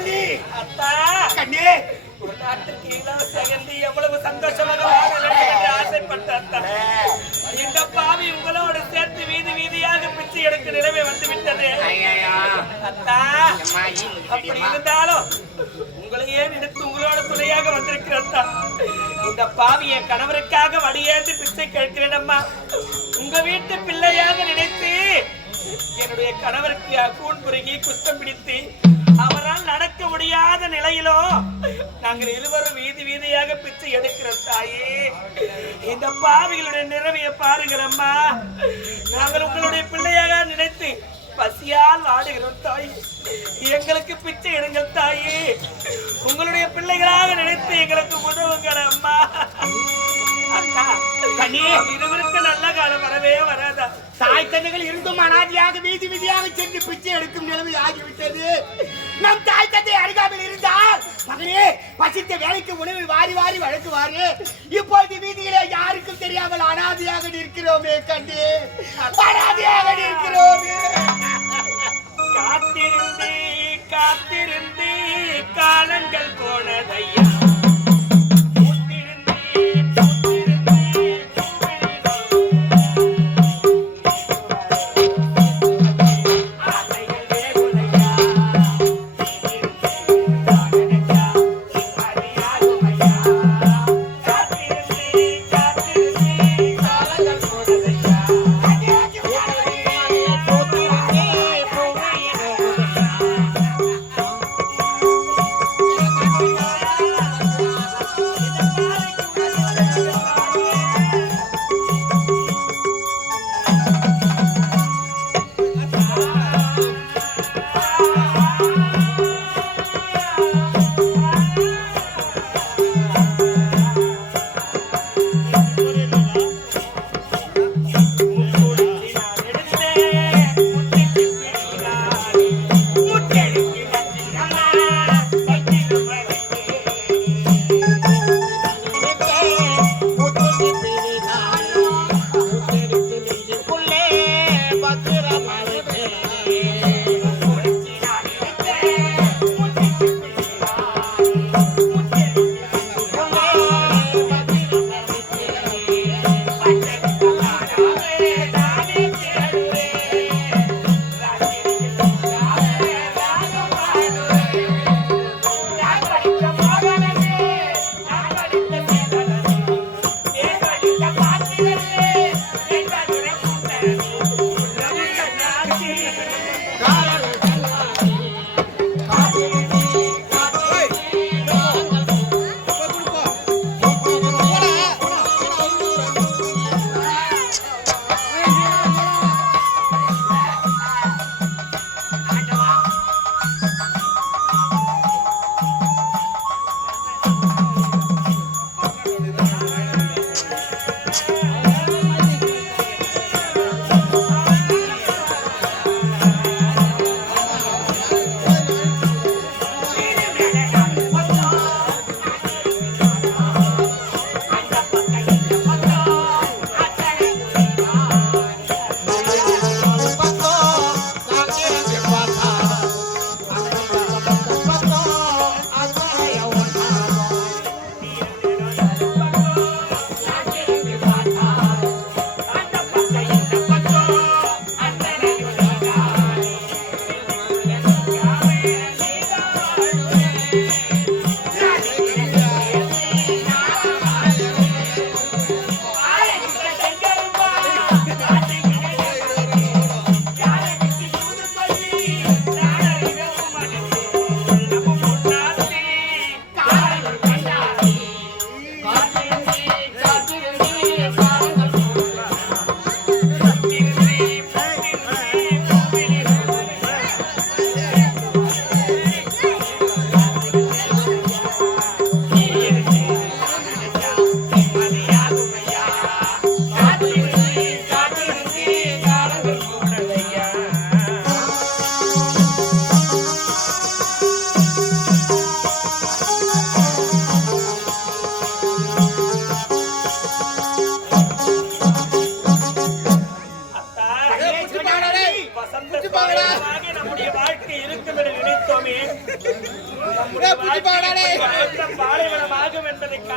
சிவஜானவல்லி அத்தா. கண்ணே. ஒரு நாட்டுக்கு இளவரசி எவ்வளவு சந்தோஷமாக வாழ வேண்டும் என்று ஆசைப்பட்ட அத்தா. இந்த பாவி உங்களோடு சேர்த்து வீதி வீதியாக பிச்சை எடுக்க நிலைமை வந்து விட்டது அத்தா அப்படி இருந்தாலும் உங்களையே நினைத்து உங்களோட துணையாக வந்திருக்கிற அத்தா? இந்த பாவி என் கணவருக்காக வடியேந்து பிச்சை கேட்கிறேன் அம்மா. உங்க வீட்டு பிள்ளையாக நினைத்து என்னுடைய கணவருக்கு அக்கூன் புருகி குஷ்டம் பிடித்து அவரால் நடக்க முடியாத நிலையிலோ நாங்கள் இருவரும் வீதி வீதியாக பிச்சை எடுக்கிறோம் தாயே. இந்த பாவிகளுடைய நிறமையை பாருங்கள் அம்மா. நாங்கள் உங்களுடைய பிள்ளையாக நினைத்து பசியால் வாடுகிறோம் தாயே. எங்களுக்கு பிச்சை எடுங்கள் தாயே. உங்களுடைய பிள்ளைகளாக நினைத்து எங்களுக்கு உதவுங்கள் அம்மா. அக்கா கண்ணி இருவருக்கு நல்ல காலம் வரவே வராதா? தாய் தந்தைகள் இருந்தும் அனாதியாக வீதி வீதியாக சென்று பிச்சை எடுக்கும் நிலைமை ஆகிவிட்டது. நம் தாய் தந்தை அருகாமல் இருந்தால் மகனே பசித்த வேலைக்கு உணவு வாரி வாரி வழங்குவாரு. இப்போது வீதியிலே யாருக்கும் தெரியாமல் அனாதியாக நிற்கிறோமே கண்டு அனாதியாக நிற்கிறோமே. காத்திருந்து காத்திருந்து காலங்கள் போனதையா?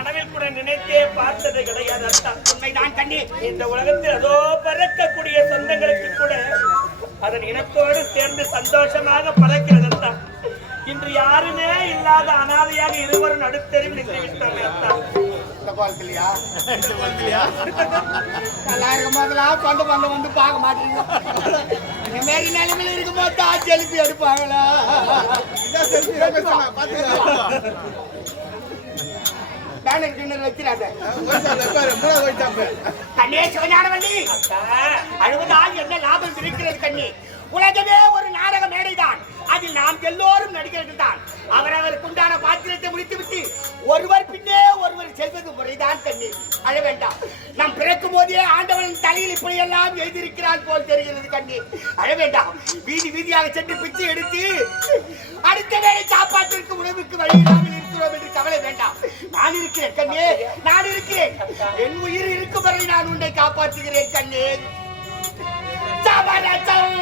கனவில் கூட நினைத்தே பார்த்தது கிடையாது அத்தா உண்மைதான் கண்ணி. இந்த உலகத்தில் அதோ பறக்கக்கூடிய சொந்தங்களுக்கு கூட அதன் இனத்தோடு சேர்ந்து சந்தோஷமாக பறக்கிறது அத்தா இன்று யாருமே இல்லாத அனாதையாக இருவரும் நடுத்தெருவில் நின்று விட்டோமே அத்தா சொந்த பந்தம் வந்து பார்க்க மாட்டீங்க. இந்த மாதிரி நிலைமையில இருக்கும் போது தான் செலுத்தி எடுப்பாங்களா பேனர் கிண்ணர் வச்சிடாத. கண்ணே சிவஞானவல்லி. அழுவதால் என்ன லாபம் இருக்கிறது கண்ணி? உலகமே ஒரு நாடக மேடைதான். அதில் நாம் எல்லோரும் நடிகர்கள் தான் அவரவருக்கு உண்டான பாத்திரத்தை முடித்துவிட்டு ஒருவர் பின்னே ஒருவர் செல்வது முறைதான் கண்ணி. அழ வேண்டாம். நாம் பிறக்கும் போதே ஆண்டவன் தலையில் இப்படி எல்லாம் எழுதியிருக்கிறான் போல் தெரிகிறது கண்ணி. அழ வேண்டாம். வீதி வீதியாக சென்று பிச்சை எடுத்து அடுத்த வேலை சாப்பாட்டிற்கு உணவுக்கு வழி இல்லாமல் இருக்கிறோம் என்று கவலை வேண்டாம். நான் இருக்கிறேன் கண்ணே நான் இருக்கிறேன். என் உயிர் இருக்கும் வரை நான் உன்னை காப்பாற்றுகிறேன் கண்ணே. சபரசம்